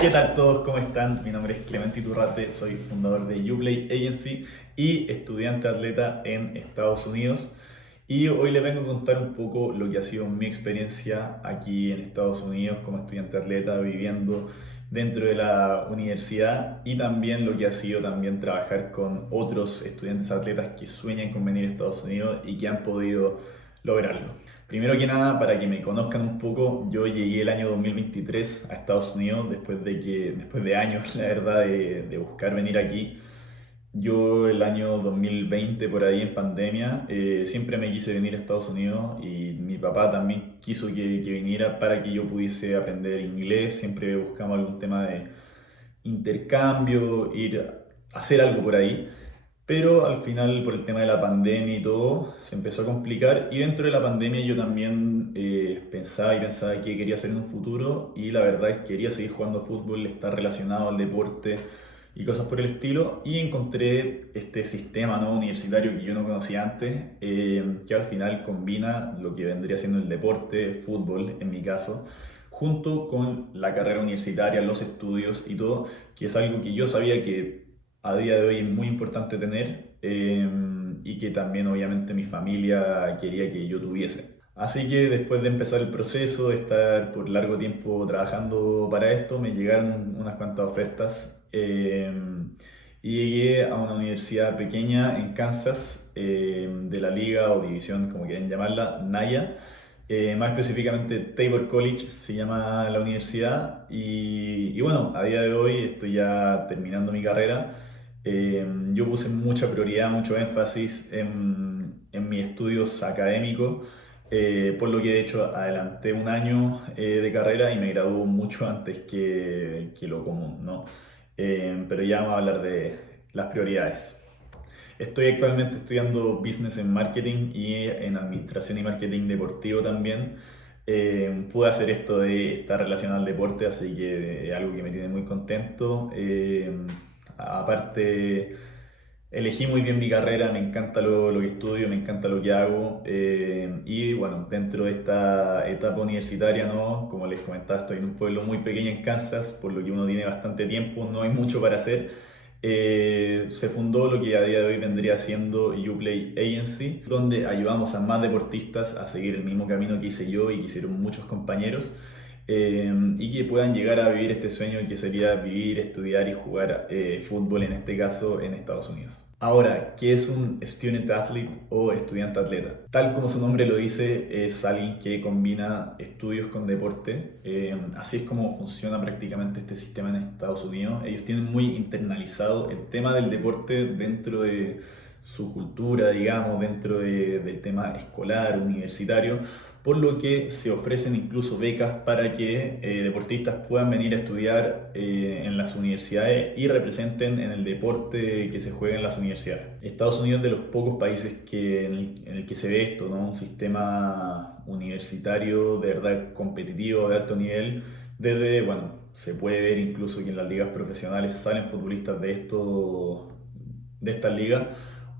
¿Qué tal todos? ¿Cómo están? Mi nombre es Clemente Iturrate, soy fundador de Uplay Agency y estudiante atleta en Estados Unidos. Y hoy les vengo a contar un poco lo que ha sido mi experiencia aquí en Estados Unidos como estudiante atleta, viviendo dentro de la universidad y también lo que ha sido también trabajar con otros estudiantes atletas que sueñan con venir a Estados Unidos y que han podido lograrlo. Primero que nada, para que me conozcan un poco, yo llegué el año 2023 a Estados Unidos después de años, la verdad, de buscar venir aquí. Yo el año 2020, por ahí en pandemia, siempre me quise venir a Estados Unidos y mi papá también quiso que viniera para que yo pudiese aprender inglés. Siempre buscamos algún tema de intercambio, ir a hacer algo por ahí. Pero al final, por el tema de la pandemia y todo, se empezó a complicar. Y dentro de la pandemia yo también pensaba y pensaba qué quería hacer en un futuro. Y la verdad es que quería seguir jugando fútbol, estar relacionado al deporte y cosas por el estilo. Y encontré este sistema, ¿no?, universitario que yo no conocía antes, que al final combina lo que vendría siendo el deporte, fútbol en mi caso, junto con la carrera universitaria, los estudios y todo, que es algo que yo sabía que a día de hoy es muy importante tener, y que también obviamente mi familia quería que yo tuviese. Así que después de empezar el proceso, de estar por largo tiempo trabajando para esto, me llegaron unas cuantas ofertas, y llegué a una universidad pequeña en Kansas, de la liga o división, como quieren llamarla, NAIA. Más específicamente Tabor College se llama la universidad y bueno, a día de hoy estoy ya terminando mi carrera. Yo puse mucha prioridad, mucho énfasis en mis estudios académicos, por lo que de hecho adelanté un año de carrera y me graduó mucho antes que lo común, ¿no? Pero ya vamos a hablar de las prioridades. Estoy actualmente estudiando Business en Marketing y en Administración y Marketing Deportivo también. Pude hacer esto de estar relacionado al deporte, así que es algo que me tiene muy contento. Aparte, elegí muy bien mi carrera, me encanta lo que estudio, me encanta lo que hago. Y bueno, dentro de esta etapa universitaria, ¿no?, como les comentaba, estoy en un pueblo muy pequeño en Kansas, por lo que uno tiene bastante tiempo, no hay mucho para hacer. Se fundó lo que a día de hoy vendría siendo Uplay Agency, donde ayudamos a más deportistas a seguir el mismo camino que hice yo y que hicieron muchos compañeros, y que puedan llegar a vivir este sueño que sería vivir, estudiar y jugar fútbol, en este caso en Estados Unidos. Ahora, ¿qué es un student athlete o estudiante atleta? Tal como su nombre lo dice, es alguien que combina estudios con deporte. Así es como funciona prácticamente este sistema en Estados Unidos. Ellos tienen muy internalizado el tema del deporte dentro de su cultura, digamos, del tema escolar, universitario, por lo que se ofrecen incluso becas para que deportistas puedan venir a estudiar en las universidades y representen en el deporte que se juega en las universidades. Estados Unidos es de los pocos países en el que se ve esto, ¿no? Un sistema universitario de verdad competitivo, de alto nivel, desde, bueno, se puede ver incluso que en las ligas profesionales salen futbolistas de estas ligas.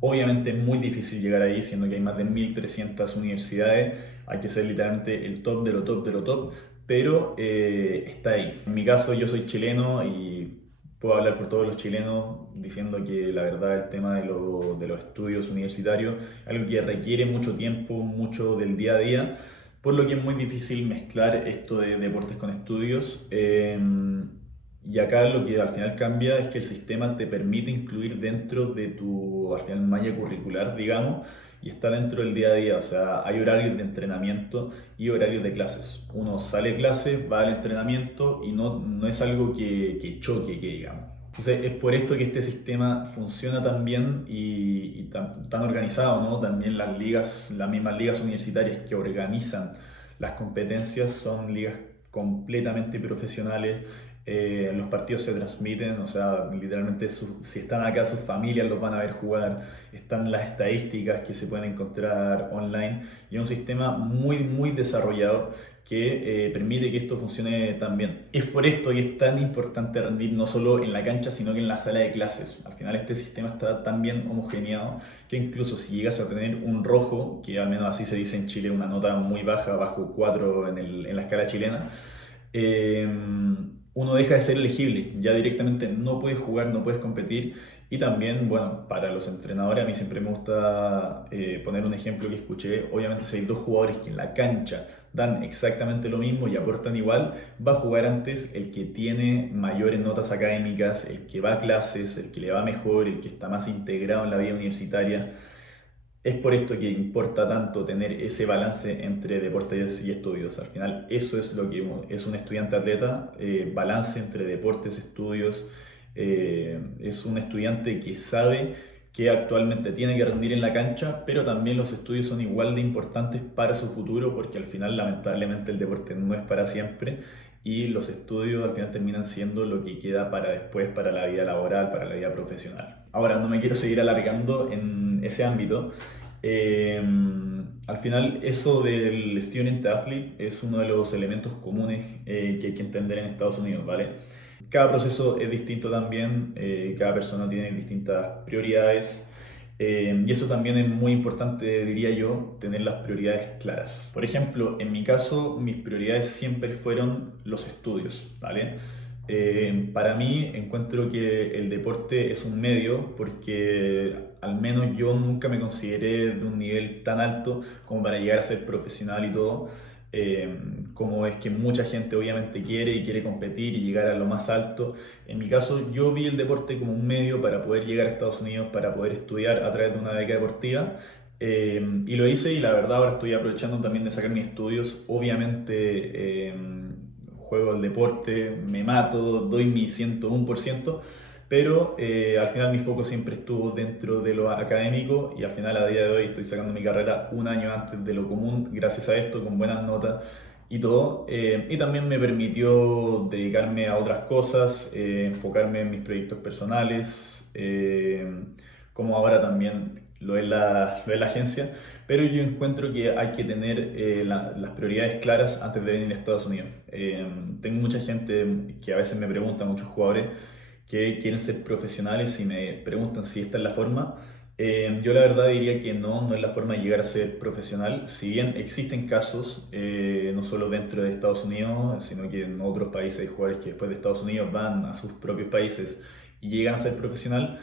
Obviamente es muy difícil llegar ahí, siendo que hay más de 1.300 universidades, hay que ser literalmente el top de lo top de lo top, pero está ahí. En mi caso yo soy chileno y puedo hablar por todos los chilenos diciendo que la verdad el tema de los estudios universitarios es algo que requiere mucho tiempo, mucho del día a día, por lo que es muy difícil mezclar esto de deportes con estudios. Y acá lo que al final cambia es que el sistema te permite incluir dentro de tu al final malla curricular, digamos, y está dentro del día a día. O sea, hay horarios de entrenamiento y horarios de clases. Uno sale de clase, va al entrenamiento y no es algo que choque, que digamos. Entonces es por esto que este sistema funciona tan bien y tan organizado, ¿no? También las mismas ligas universitarias que organizan las competencias son ligas completamente profesionales. Los partidos se transmiten, o sea, literalmente si están acá sus familias los van a ver jugar, están las estadísticas que se pueden encontrar online y es un sistema muy, muy desarrollado que permite que esto funcione tan bien. Es por esto que es tan importante rendir no solo en la cancha, sino que en la sala de clases. Al final este sistema está tan bien homogeneado que incluso si llegas a tener un rojo, que al menos así se dice en Chile, una nota muy baja, bajo 4 en la escala chilena, uno deja de ser elegible, ya directamente no puedes jugar, no puedes competir. Y también, bueno, para los entrenadores, a mí siempre me gusta poner un ejemplo que escuché. Obviamente, si hay dos jugadores que en la cancha dan exactamente lo mismo y aportan igual, va a jugar antes el que tiene mayores notas académicas, el que va a clases, el que le va mejor, el que está más integrado en la vida universitaria. Es por esto que importa tanto tener ese balance entre deportes y estudios. Al final, eso es lo que es un estudiante atleta, balance entre deportes, estudios. Es un estudiante que sabe que actualmente tiene que rendir en la cancha, pero también los estudios son igual de importantes para su futuro, porque al final, lamentablemente, el deporte no es para siempre y los estudios al final terminan siendo lo que queda para después, para la vida laboral, para la vida profesional. Ahora, no me quiero seguir alargando en ese ámbito. Eh, Al final, eso del student athlete es uno de los elementos comunes que hay que entender en Estados Unidos, ¿vale? Cada proceso es distinto también, cada persona tiene distintas prioridades. Y eso también es muy importante, diría yo, tener las prioridades claras. Por ejemplo, en mi caso, mis prioridades siempre fueron los estudios, ¿vale? Para mí encuentro que el deporte es un medio porque al menos yo nunca me consideré de un nivel tan alto como para llegar a ser profesional y todo, como es que mucha gente obviamente quiere y quiere competir y llegar a lo más alto. En mi caso yo vi el deporte como un medio para poder llegar a Estados Unidos, para poder estudiar a través de una beca deportiva. Y lo hice y la verdad ahora estoy aprovechando también de sacar mis estudios. Obviamente juego el deporte, me mato, doy mi 101%, pero al final mi foco siempre estuvo dentro de lo académico y al final a día de hoy estoy sacando mi carrera un año antes de lo común, gracias a esto, con buenas notas y todo. Y también me permitió dedicarme a otras cosas, enfocarme en mis proyectos personales, como ahora también lo es la agencia. Pero yo encuentro que hay que tener las prioridades claras antes de venir a Estados Unidos. Tengo mucha gente que a veces me pregunta, muchos jugadores que quieren ser profesionales y me preguntan si esta es la forma. Yo la verdad diría que no, no es la forma de llegar a ser profesional. Si bien existen casos, no solo dentro de Estados Unidos, sino que en otros países hay jugadores que después de Estados Unidos van a sus propios países y llegan a ser profesional.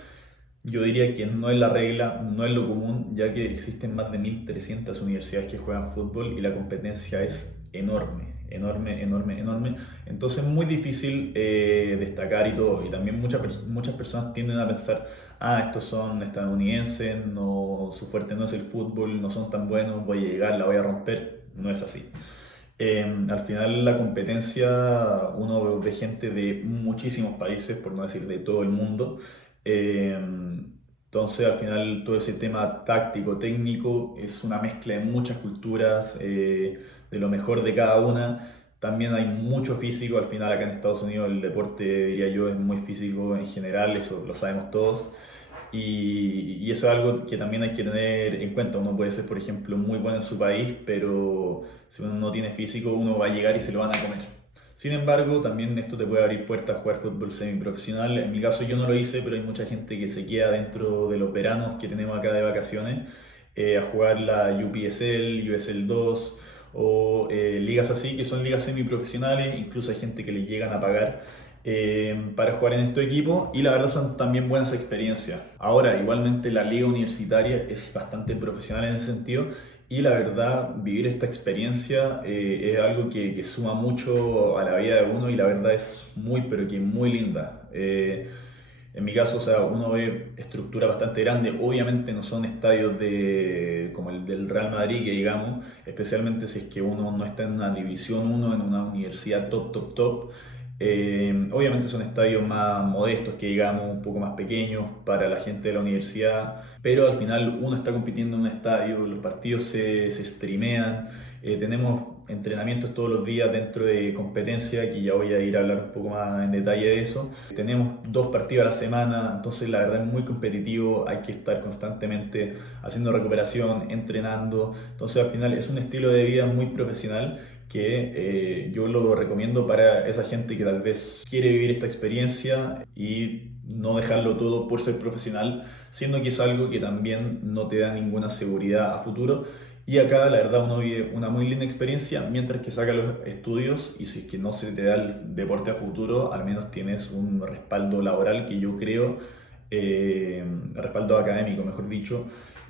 Yo diría que no es la regla, no es lo común, ya que existen más de 1.300 universidades que juegan fútbol y la competencia es enorme, enorme, enorme, enorme. Entonces es muy difícil destacar y todo. Y también muchas personas tienden a pensar, ah, estos son estadounidenses, no, su fuerte no es el fútbol, no son tan buenos, voy a llegar, la voy a romper. No es así. Al final la competencia, uno ve gente de muchísimos países, por no decir de todo el mundo. Eh, entonces al final todo ese tema táctico, técnico, es una mezcla de muchas culturas, de lo mejor de cada una. También hay mucho físico, al final acá en Estados Unidos el deporte, diría yo, es muy físico en general, eso lo sabemos todos. Y eso es algo que también hay que tener en cuenta. Uno puede ser, por ejemplo, muy bueno en su país, pero si uno no tiene físico, uno va a llegar y se lo van a comer. Sin embargo, también esto te puede abrir puertas a jugar fútbol semiprofesional. En mi caso yo no lo hice, pero hay mucha gente que se queda dentro de los veranos que tenemos acá de vacaciones a jugar la UPSL, USL 2 o ligas así, que son ligas semiprofesionales. Incluso hay gente que le llegan a pagar para jugar en estos equipos y la verdad son también buenas experiencias. Ahora, igualmente la liga universitaria es bastante profesional en ese sentido y la verdad vivir esta experiencia es algo que suma mucho a la vida de uno y la verdad es muy pero que muy linda. En mi caso, o sea, uno ve estructura bastante grande, obviamente no son estadios como el del Real Madrid, que digamos, especialmente si es que uno no está en una división uno en una universidad top, top, top. Obviamente son estadios más modestos, que digamos, un poco más pequeños para la gente de la universidad, pero al final uno está compitiendo en un estadio, los partidos se streamean, tenemos entrenamientos todos los días dentro de competencia, que ya voy a ir a hablar un poco más en detalle de eso. Tenemos 2 partidos a la semana, entonces la verdad es muy competitivo, hay que estar constantemente haciendo recuperación, entrenando, entonces al final es un estilo de vida muy profesional que yo lo recomiendo para esa gente que tal vez quiere vivir esta experiencia y no dejarlo todo por ser profesional, siendo que es algo que también no te da ninguna seguridad a futuro Y acá la verdad uno vive una muy linda experiencia mientras que saca los estudios y si es que no se te da el deporte a futuro, al menos tienes un respaldo laboral que yo creo, respaldo académico mejor dicho,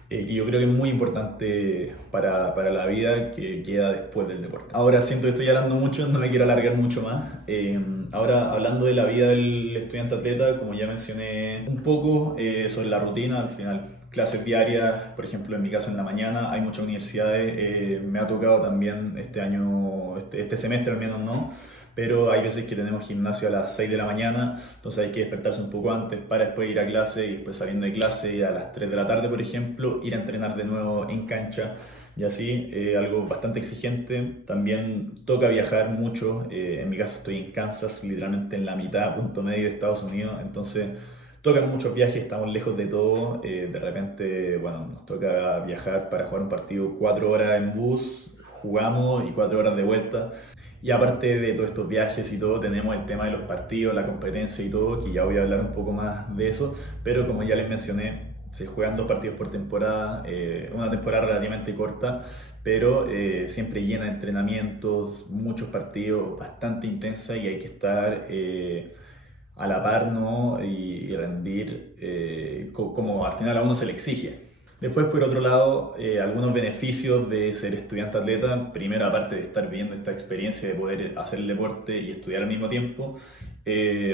que yo creo que es muy importante para la vida que queda después del deporte. Ahora siento que estoy hablando mucho, no me quiero alargar mucho más. Ahora hablando de la vida del estudiante atleta, como ya mencioné un poco sobre la rutina, al final clases diarias, por ejemplo en mi caso en la mañana, hay muchas universidades, me ha tocado también este año, este semestre al menos no, pero hay veces que tenemos gimnasio a las 6 de la mañana, entonces hay que despertarse un poco antes para después ir a clase y después saliendo de clase a las 3 de la tarde, por ejemplo, ir a entrenar de nuevo en cancha y así, algo bastante exigente. También toca viajar mucho, en mi caso estoy en Kansas, literalmente en la mitad, punto medio de Estados Unidos, entonces tocan muchos viajes, estamos lejos de todo, de repente, bueno, nos toca viajar para jugar un partido 4 horas en bus, jugamos y 4 horas de vuelta. Y aparte de todos estos viajes y todo, tenemos el tema de los partidos, la competencia y todo, que ya voy a hablar un poco más de eso, pero como ya les mencioné, se juegan 2 partidos por temporada, una temporada relativamente corta, pero siempre llena de entrenamientos, muchos partidos, bastante intensa y hay que estar a la par, ¿no? Y rendir como al final a uno se le exige. Después, por otro lado, algunos beneficios de ser estudiante atleta. Primero, aparte de estar viviendo esta experiencia de poder hacer el deporte y estudiar al mismo tiempo,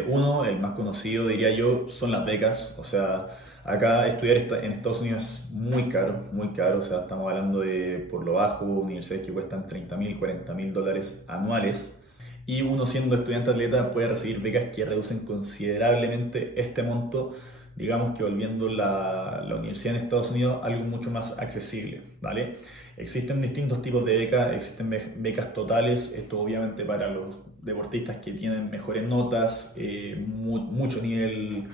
uno, el más conocido diría yo, son las becas. O sea, acá estudiar en Estados Unidos es muy caro, muy caro. O sea, estamos hablando de, por lo bajo, universidades que cuestan 30.000, 40.000 dólares anuales. Y uno siendo estudiante atleta puede recibir becas que reducen considerablemente este monto, digamos que volviendo la universidad en Estados Unidos algo mucho más accesible, ¿vale? Existen distintos tipos de becas, existen becas totales, esto obviamente para los deportistas que tienen mejores notas, mucho nivel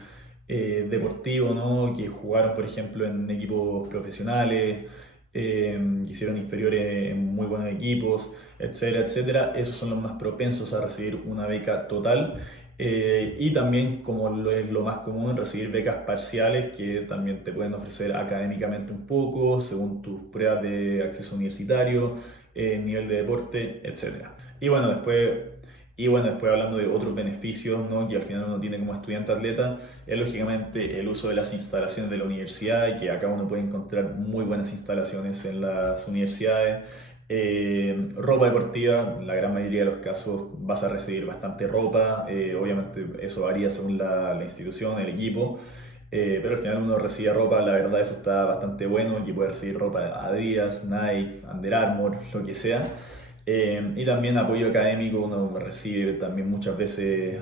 deportivo, ¿no? Que jugaron, por ejemplo, en equipos profesionales, hicieron inferiores en muy buenos equipos, etcétera, etcétera. Esos son los más propensos a recibir una beca total. Y también, como lo es lo más común, recibir becas parciales que también te pueden ofrecer académicamente un poco, según tus pruebas de acceso universitario, nivel de deporte, etcétera. Y bueno, después hablando de otros beneficios, ¿no? Que al final uno tiene como estudiante atleta, es lógicamente el uso de las instalaciones de la universidad, y que acá uno puede encontrar muy buenas instalaciones en las universidades. Ropa deportiva, en la gran mayoría de los casos vas a recibir bastante ropa, obviamente eso varía según la institución, el equipo, pero al final uno recibe ropa, la verdad eso está bastante bueno, que puede recibir ropa Adidas, Nike, Under Armour, lo que sea. Y también apoyo académico, uno recibe también muchas veces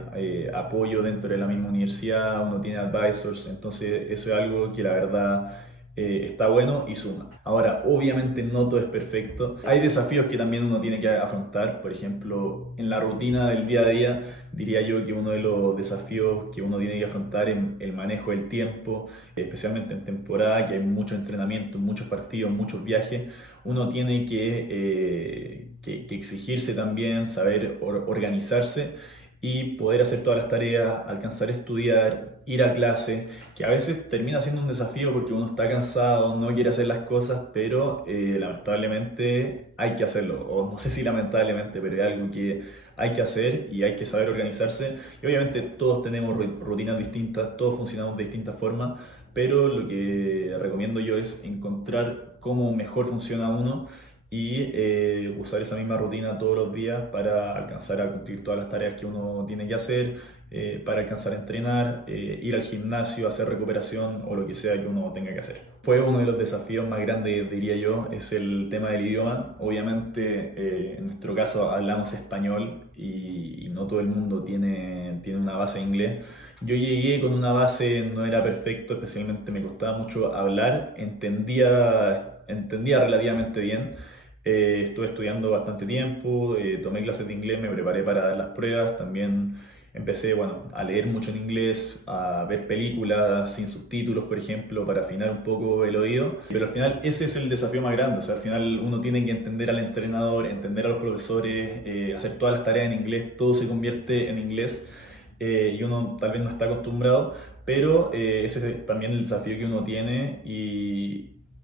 apoyo dentro de la misma universidad, uno tiene advisors, entonces eso es algo que la verdad está bueno y suma. Ahora, obviamente no todo es perfecto, hay desafíos que también uno tiene que afrontar, por ejemplo, en la rutina del día a día, diría yo que uno de los desafíos que uno tiene que afrontar es el manejo del tiempo, especialmente en temporada, que hay mucho entrenamiento, muchos partidos, muchos viajes, uno tiene que exigirse también, saber organizarse y poder hacer todas las tareas, alcanzar a estudiar, ir a clase, que a veces termina siendo un desafío porque uno está cansado, no quiere hacer las cosas, pero lamentablemente hay que hacerlo, o no sé si lamentablemente, pero es algo que hay que hacer y hay que saber organizarse. Y obviamente todos tenemos rutinas distintas, todos funcionamos de distintas formas, pero lo que recomiendo yo es encontrar cómo mejor funciona uno y usar esa misma rutina todos los días para alcanzar a cumplir todas las tareas que uno tiene que hacer, para alcanzar a entrenar, ir al gimnasio, hacer recuperación o lo que sea que uno tenga que hacer. Pues uno de los desafíos más grandes, diría yo, es el tema del idioma. Obviamente, en nuestro caso hablamos español y no todo el mundo tiene una base de inglés. Yo llegué con una base, no era perfecto, especialmente me costaba mucho hablar, entendía relativamente bien. Estuve estudiando bastante tiempo, tomé clases de inglés, me preparé para dar las pruebas, también empecé, bueno, a leer mucho en inglés, a ver películas sin subtítulos, por ejemplo, para afinar un poco el oído. Pero al final ese es el desafío más grande, o sea, al final uno tiene que entender al entrenador, entender a los profesores, hacer todas las tareas en inglés, todo se convierte en inglés, y uno tal vez no está acostumbrado, pero ese es también el desafío que uno tiene,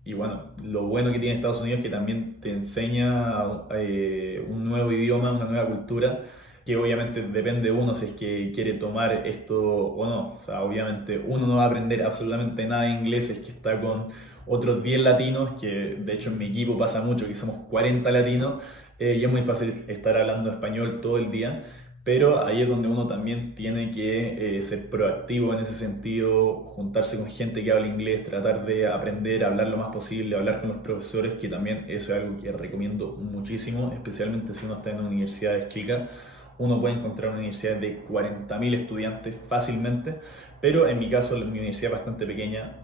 Y bueno, lo bueno que tiene Estados Unidos es que también te enseña un nuevo idioma, una nueva cultura, que obviamente depende de uno si es que quiere tomar esto o no. O sea, obviamente uno no va a aprender absolutamente nada de inglés si es que está con otros 10 latinos, que de hecho en mi equipo pasa mucho, que somos 40 latinos, y es muy fácil estar hablando español todo el día. Pero ahí es donde uno también tiene que ser proactivo en ese sentido, juntarse con gente que habla inglés, tratar de aprender a hablar lo más posible, hablar con los profesores, que también eso es algo que recomiendo muchísimo, especialmente si uno está en universidades chicas. Uno puede encontrar universidades de 40.000 estudiantes fácilmente, pero en mi caso, mi universidad es bastante pequeña.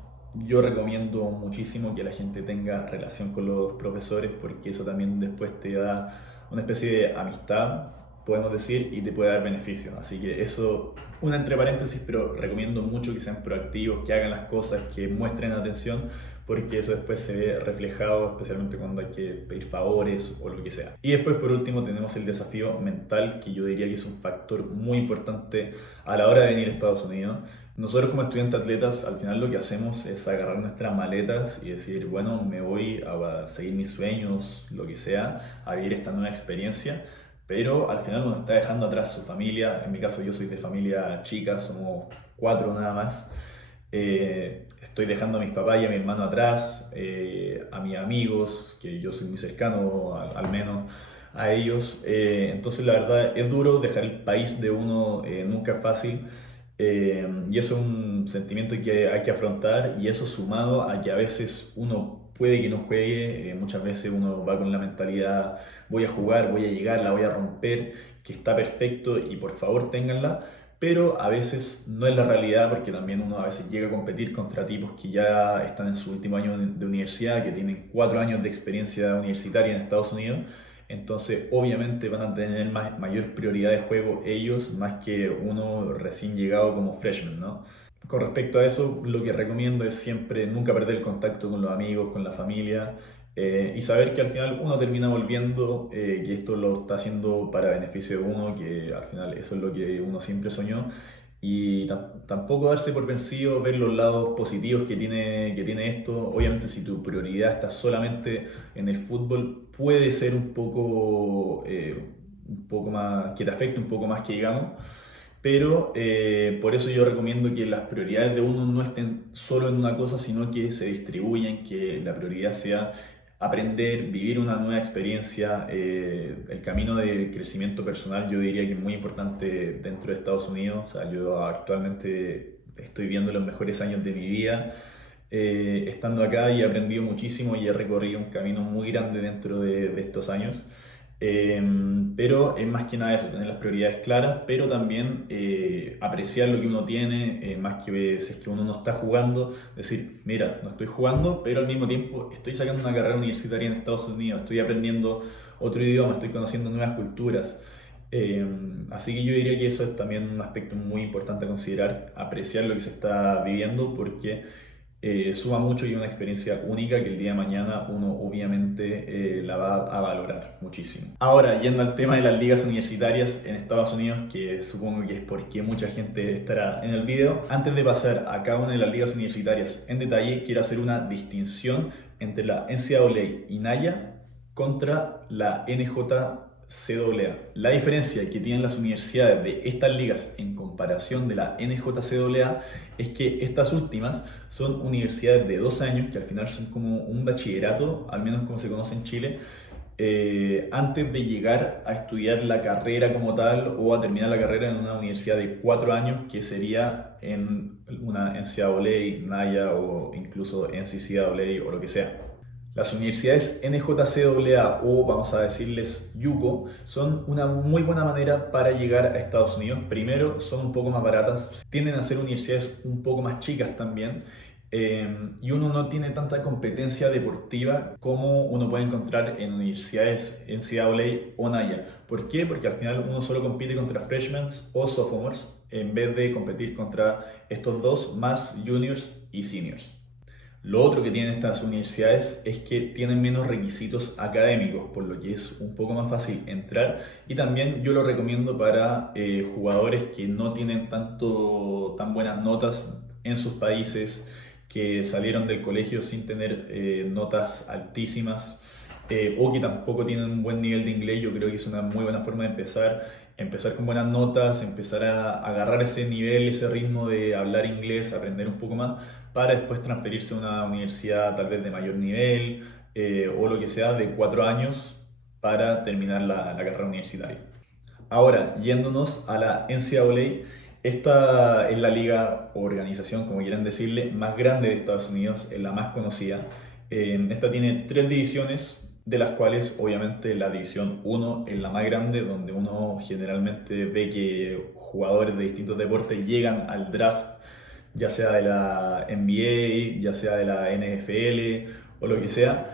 Yo recomiendo muchísimo que la gente tenga relación con los profesores, porque eso también después te da una especie de amistad, podemos decir, y te puede dar beneficios. Así que eso, una entre paréntesis, pero recomiendo mucho que sean proactivos, que hagan las cosas, que muestren atención, porque eso después se ve reflejado, especialmente cuando hay que pedir favores o lo que sea. Y después, por último, tenemos el desafío mental, que yo diría que es un factor muy importante a la hora de venir a Estados Unidos. Nosotros como estudiantes atletas, al final lo que hacemos es agarrar nuestras maletas y decir, bueno, me voy a seguir mis sueños, lo que sea, a vivir esta nueva experiencia, pero al final uno está dejando atrás su familia. En mi caso yo soy de familia chica, somos 4 nada más. Estoy dejando a mis papás y a mi hermano atrás, a mis amigos, que yo soy muy cercano al menos a ellos. Entonces la verdad es duro dejar el país de uno, nunca es fácil. Y eso es un sentimiento que hay que afrontar, y eso sumado a que a veces uno puede que no juegue, muchas veces uno va con la mentalidad voy a jugar, voy a llegar, la voy a romper, que está perfecto y por favor ténganla, pero a veces no es la realidad, porque también uno a veces llega a competir contra tipos que ya están en su último año de universidad, que tienen 4 años de experiencia universitaria en Estados Unidos. Entonces, obviamente van a tener mayor prioridad de juego ellos más que uno recién llegado como freshman, ¿no? Con respecto a eso, lo que recomiendo es siempre nunca perder el contacto con los amigos, con la familia, y saber que al final uno termina volviendo, que esto lo está haciendo para beneficio de uno, que al final eso es lo que uno siempre soñó. Y tampoco darse por vencido, ver los lados positivos que tiene esto. Obviamente si tu prioridad está solamente en el fútbol, puede ser un poco más, que te afecte un poco más que digamos, pero por eso yo recomiendo que las prioridades de uno no estén solo en una cosa, sino que se distribuyan, que la prioridad sea aprender, vivir una nueva experiencia. El camino de crecimiento personal yo diría que es muy importante dentro de Estados Unidos. O sea, yo actualmente estoy viviendo los mejores años de mi vida. Estando acá y he aprendido muchísimo y he recorrido un camino muy grande dentro de estos años. Eh, pero es más que nada eso, tener las prioridades claras, pero también apreciar lo que uno tiene, más que si es que uno no está jugando, decir, mira, no estoy jugando, pero al mismo tiempo estoy sacando una carrera universitaria en Estados Unidos, estoy aprendiendo otro idioma, estoy conociendo nuevas culturas. Eh, Así que yo diría que eso es también un aspecto muy importante a considerar, apreciar lo que se está viviendo, porque suma mucho y es una experiencia única que el día de mañana uno obviamente la va a valorar muchísimo. Ahora, yendo al tema de las ligas universitarias en Estados Unidos, que supongo que es porque mucha gente estará en el video, antes de pasar a cada una de las ligas universitarias en detalle, quiero hacer una distinción entre la NCAA y NAIA contra la NJCAA. La diferencia que tienen las universidades de estas ligas en comparación de la NJCAA es que estas últimas son universidades de 2 años, que al final son como un bachillerato, al menos como se conoce en Chile, antes de llegar a estudiar la carrera como tal o a terminar la carrera en una universidad de 4 años, que sería en una NCAA, NAIA o incluso NCCAA o lo que sea. Las universidades NJCAA o vamos a decirles YUCO son una muy buena manera para llegar a Estados Unidos. Primero, son un poco más baratas, tienden a ser universidades un poco más chicas también, y uno no tiene tanta competencia deportiva como uno puede encontrar en universidades NCAA o NAIA. ¿Por qué? Porque al final uno solo compite contra freshmen o sophomores en vez de competir contra estos dos más juniors y seniors. Lo otro que tienen estas universidades es que tienen menos requisitos académicos, por lo que es un poco más fácil entrar, y también yo lo recomiendo para jugadores que no tienen tan buenas notas en sus países, que salieron del colegio sin tener notas altísimas o que tampoco tienen un buen nivel de inglés. Yo creo que es una muy buena forma de empezar con buenas notas, empezar a agarrar ese nivel, ese ritmo de hablar inglés, aprender un poco más, para después transferirse a una universidad tal vez de mayor nivel o lo que sea de 4 años para terminar la carrera universitaria. Ahora, yéndonos a la NCAA, esta es la liga o organización, como quieran decirle, más grande de Estados Unidos, es la más conocida. Esta tiene 3 divisiones, de las cuales obviamente la división 1 es la más grande, donde uno generalmente ve que jugadores de distintos deportes llegan al draft, ya sea de la NBA, ya sea de la NFL o lo que sea,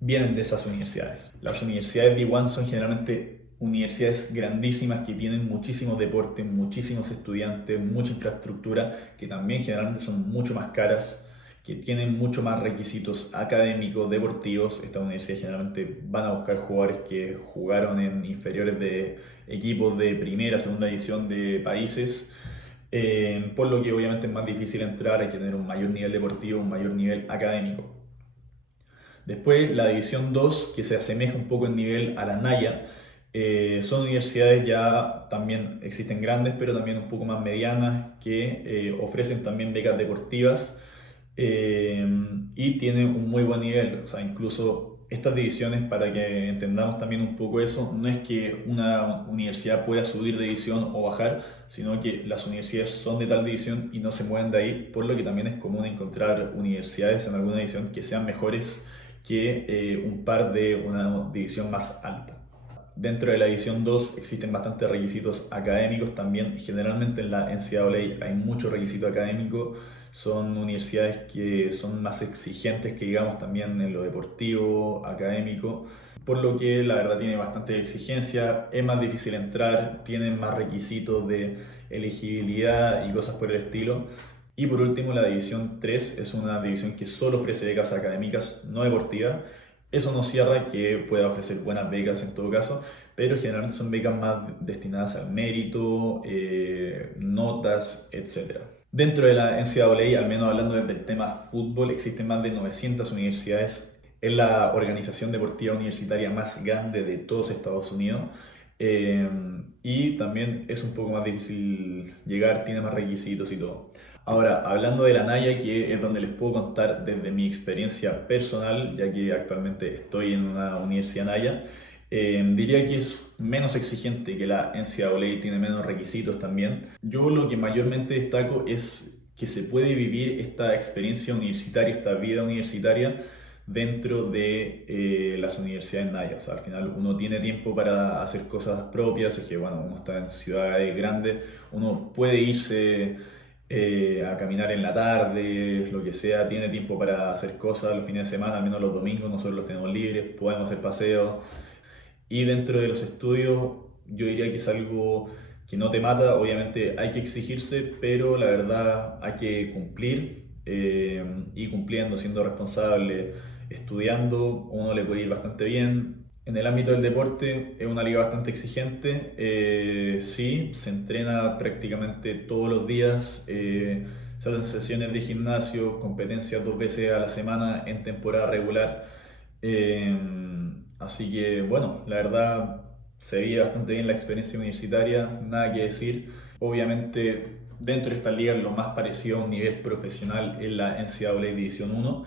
vienen de esas universidades. Las universidades D1 son generalmente universidades grandísimas que tienen muchísimos deportes, muchísimos estudiantes, mucha infraestructura, que también generalmente son mucho más caras, que tienen mucho más requisitos académicos, deportivos. Estas universidades generalmente van a buscar jugadores que jugaron en inferiores de equipos de primera, segunda división de países. Por lo que obviamente es más difícil entrar, hay que tener un mayor nivel deportivo, un mayor nivel académico. Después la División 2, que se asemeja un poco en nivel a la NAIA, son universidades ya también existen grandes, pero también un poco más medianas, que ofrecen también becas deportivas eh, y tienen un muy buen nivel. O sea, incluso estas divisiones, para que entendamos también un poco eso, no es que una universidad pueda subir de división o bajar, sino que las universidades son de tal división y no se mueven de ahí, por lo que también es común encontrar universidades en alguna división que sean mejores que un par de una división más alta. Dentro de la división 2 existen bastantes requisitos académicos también. Generalmente en la NCAA hay mucho requisito académico. Son universidades que son más exigentes que digamos también en lo deportivo, académico. Por lo que la verdad tiene bastante exigencia, es más difícil entrar, tienen más requisitos de elegibilidad y cosas por el estilo. Y por último, la división 3 es una división que solo ofrece becas académicas, no deportivas. Eso no cierra que pueda ofrecer buenas becas en todo caso, pero generalmente son becas más destinadas al mérito, notas, etc. Dentro de la NCAA, al menos hablando desde el tema fútbol, existen más de 900 universidades. Es la organización deportiva universitaria más grande de todos Estados Unidos. eh, y también es un poco más difícil llegar, tiene más requisitos y todo. Ahora, hablando de la Naya, que es donde les puedo contar desde mi experiencia personal, ya que actualmente estoy en una universidad Naya, diría que es menos exigente que la NCAA, tiene menos requisitos también. Yo lo que mayormente destaco es que se puede vivir esta experiencia universitaria, esta vida universitaria dentro de las universidades Naya. O sea, al final uno tiene tiempo para hacer cosas propias, es que bueno, uno está en ciudades grandes, uno puede irse a caminar en la tarde, lo que sea, tiene tiempo para hacer cosas los fines de semana, al menos los domingos nosotros los tenemos libres, podemos hacer paseos. Y dentro de los estudios, yo diría que es algo que no te mata, obviamente hay que exigirse, pero la verdad hay que cumplir y cumpliendo, siendo responsable, estudiando, uno le puede ir bastante bien. En el ámbito del deporte es una liga bastante exigente, sí, se entrena prácticamente todos los días, se hacen sesiones de gimnasio, competencias 2 veces a la semana en temporada regular. Así que bueno, la verdad se veía bastante bien la experiencia universitaria, nada que decir. Obviamente dentro de esta liga lo más parecido a un nivel profesional es la NCAA División 1.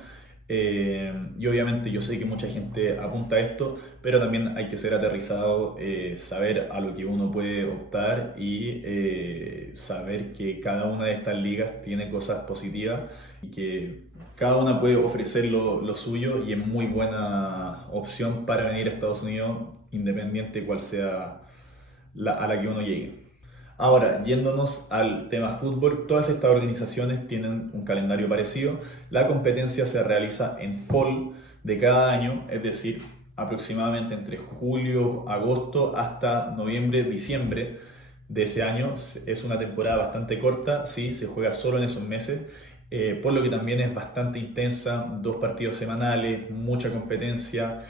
Y obviamente yo sé que mucha gente apunta a esto, pero también hay que ser aterrizado, saber a lo que uno puede optar y saber que cada una de estas ligas tiene cosas positivas y que cada una puede ofrecer lo suyo y es muy buena opción para venir a Estados Unidos, independiente cuál sea a la que uno llegue. Ahora, yéndonos al tema fútbol, todas estas organizaciones tienen un calendario parecido. La competencia se realiza en fall de cada año, es decir, aproximadamente entre julio, agosto hasta noviembre, diciembre de ese año. Es una temporada bastante corta, sí, se juega solo en esos meses. por lo que también es bastante intensa, 2 partidos semanales, mucha competencia,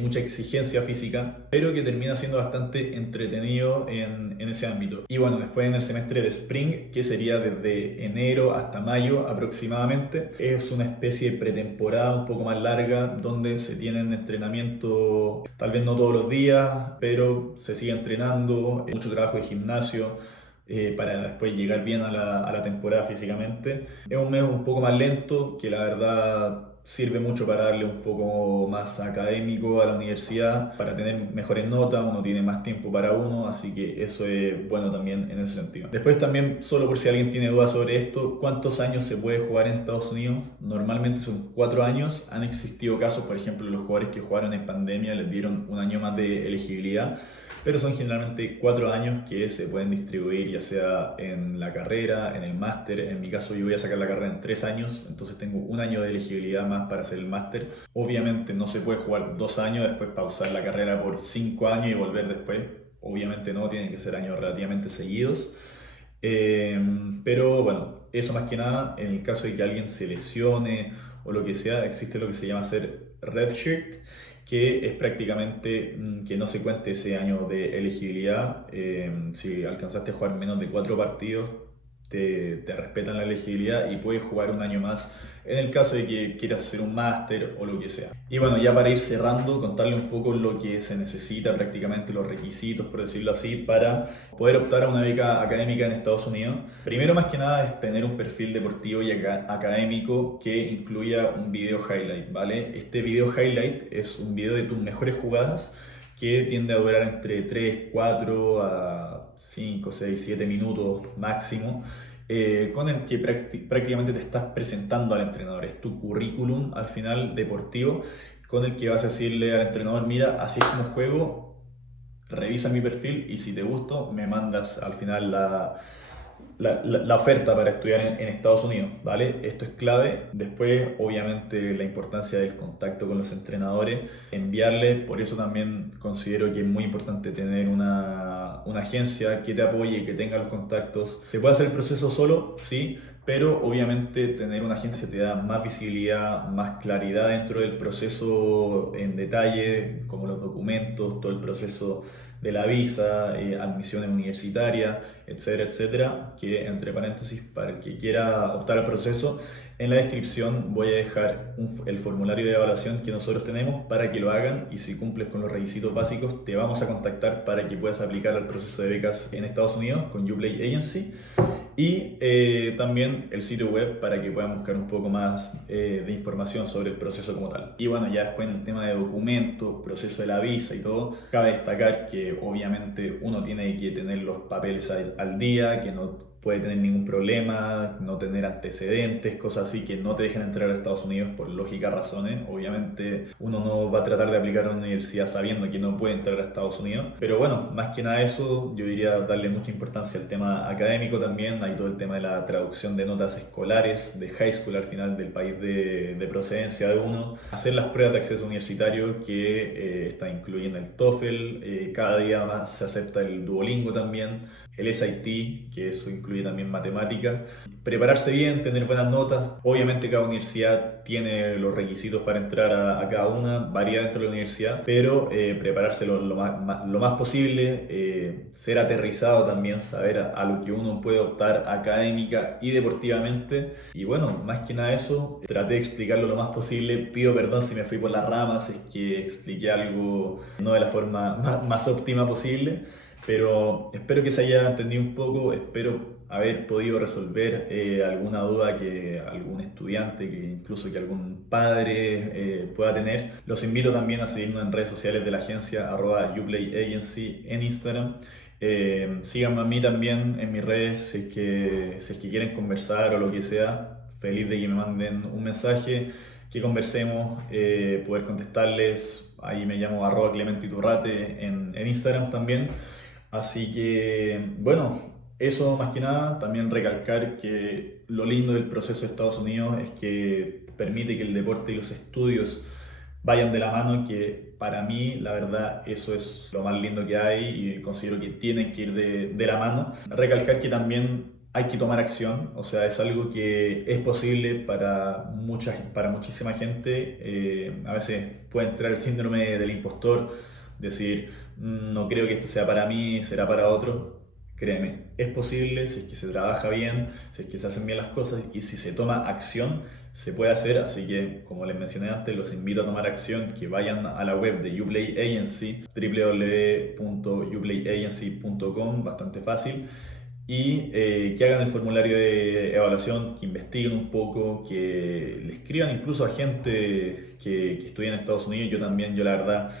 mucha exigencia física, pero que termina siendo bastante entretenido en ese ámbito. Y bueno, después en el semestre de Spring, que sería desde enero hasta mayo aproximadamente, es una especie de pretemporada un poco más larga, donde se tienen entrenamiento, tal vez no todos los días, pero se sigue entrenando, mucho trabajo de gimnasio, para después llegar bien a la temporada físicamente. Es un mes un poco más lento, que la verdad sirve mucho para darle un foco más académico a la universidad, para tener mejores notas, uno tiene más tiempo para uno, así que eso es bueno también en ese sentido. Después también, solo por si alguien tiene dudas sobre esto, ¿cuántos años se puede jugar en Estados Unidos? Normalmente son 4 años, han existido casos, por ejemplo, los jugadores que jugaron en pandemia les dieron un año más de elegibilidad, pero son generalmente 4 años que se pueden distribuir ya sea en la carrera, en el máster. En mi caso yo voy a sacar la carrera en 3 años, entonces tengo un año de elegibilidad más para hacer el máster. Obviamente no se puede jugar 2 años, después pausar la carrera por 5 años y volver después. Obviamente no, tienen que ser años relativamente seguidos. Pero bueno, eso más que nada, en el caso de que alguien se lesione o lo que sea, existe lo que se llama hacer redshirt, que es prácticamente que no se cuente ese año de elegibilidad. Si alcanzaste a jugar menos de 4 partidos, te respetan la elegibilidad y puedes jugar un año más en el caso de que quieras hacer un máster o lo que sea. Y bueno, ya para ir cerrando, contarle un poco lo que se necesita, prácticamente los requisitos, por decirlo así, para poder optar a una beca académica en Estados Unidos. Primero, más que nada, es tener un perfil deportivo y académico que incluya un video highlight, ¿vale? Este video highlight es un video de tus mejores jugadas que tiende a durar entre 3, 4 a 5, 6, 7 minutos máximo, con el que prácticamente te estás presentando al entrenador. Es tu currículum al final deportivo, con el que vas a decirle al entrenador: mira, así es como juego, revisa mi perfil y si te gusto me mandas al final la oferta para estudiar en Estados Unidos, ¿vale? Esto es clave. Después, obviamente, la importancia del contacto con los entrenadores, enviarles. Por eso también considero que es muy importante tener una agencia que te apoye, que tenga los contactos. ¿Se puede hacer el proceso solo? Sí, pero obviamente tener una agencia te da más visibilidad, más claridad dentro del proceso en detalle, como los documentos, todo el proceso de la visa, admisiones universitarias, etcétera, etcétera, que entre paréntesis, para el que quiera optar al proceso, en la descripción voy a dejar el formulario de evaluación que nosotros tenemos para que lo hagan, y si cumples con los requisitos básicos te vamos a contactar para que puedas aplicar al proceso de becas en Estados Unidos con Uplay Agency. Y también el sitio web para que puedan buscar un poco más de información sobre el proceso como tal. Y bueno, ya después en el tema de documentos, proceso de la visa y todo, cabe destacar que obviamente uno tiene que tener los papeles al día, que no puede tener ningún problema, no tener antecedentes, cosas así que no te dejen entrar a Estados Unidos por lógicas razones. Obviamente uno no va a tratar de aplicar a una universidad sabiendo que no puede entrar a Estados Unidos, pero bueno, más que nada eso, yo diría darle mucha importancia al tema académico también. Hay todo el tema de la traducción de notas escolares de high school al final del país de procedencia de uno, hacer las pruebas de acceso universitario que incluyen el TOEFL, cada día más se acepta el Duolingo también, el SAT, que eso incluye también matemáticas. Prepararse bien, tener buenas notas. Obviamente cada universidad tiene los requisitos para entrar a cada una, varía dentro de la universidad, pero prepararse lo más posible, ser aterrizado también, saber a lo que uno puede optar académica y deportivamente. Y bueno, más que nada eso, traté de explicarlo lo más posible. Pido perdón si me fui por las ramas, es que expliqué algo no de la forma más óptima posible, pero espero que se haya entendido un poco, espero haber podido resolver alguna duda que algún estudiante, que incluso que algún padre pueda tener. Los invito también a seguirnos en redes sociales de la agencia @UplayAgency en Instagram. Síganme a mí también en mis redes si es que quieren conversar o lo que sea. Feliz de que me manden un mensaje, que conversemos, poder contestarles. Ahí me llamo @ClementeIturrate en Instagram también. Así que, bueno, eso más que nada. También recalcar que lo lindo del proceso de Estados Unidos es que permite que el deporte y los estudios vayan de la mano, que para mí, la verdad, eso es lo más lindo que hay y considero que tienen que ir de la mano. Recalcar que también hay que tomar acción, o sea, es algo que es posible para muchísima gente. A veces puede entrar el síndrome del impostor, decir, no creo que esto sea para mí, será para otro". Créeme, es posible si es que se trabaja bien, si es que se hacen bien las cosas y si se toma acción, se puede hacer. Así que, como les mencioné antes, los invito a tomar acción, que vayan a la web de Uplay Agency, www.uplayagency.com, bastante fácil, y que hagan el formulario de evaluación, que investiguen un poco, que le escriban incluso a gente que estudia en Estados Unidos. Yo también, yo la verdad,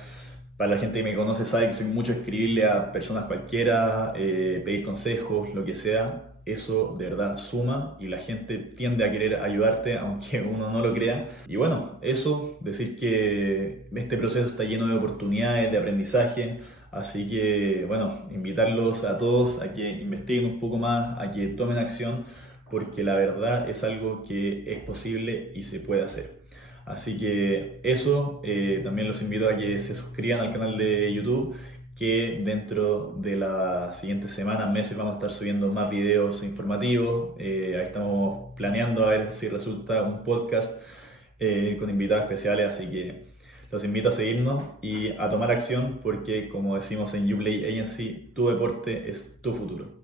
para la gente que me conoce sabe que soy mucho escribirle a personas cualquiera, pedir consejos, lo que sea. Eso de verdad suma y la gente tiende a querer ayudarte aunque uno no lo crea. Y bueno, eso, decir que este proceso está lleno de oportunidades, de aprendizaje. Así que bueno, invitarlos a todos a que investiguen un poco más, a que tomen acción, porque la verdad es algo que es posible y se puede hacer. Así que eso, también los invito a que se suscriban al canal de YouTube, que dentro de las siguientes semanas, meses, vamos a estar subiendo más videos informativos. Ahí estamos planeando a ver si resulta un podcast con invitados especiales, así que los invito a seguirnos y a tomar acción porque, como decimos en Uplay Agency, tu deporte es tu futuro.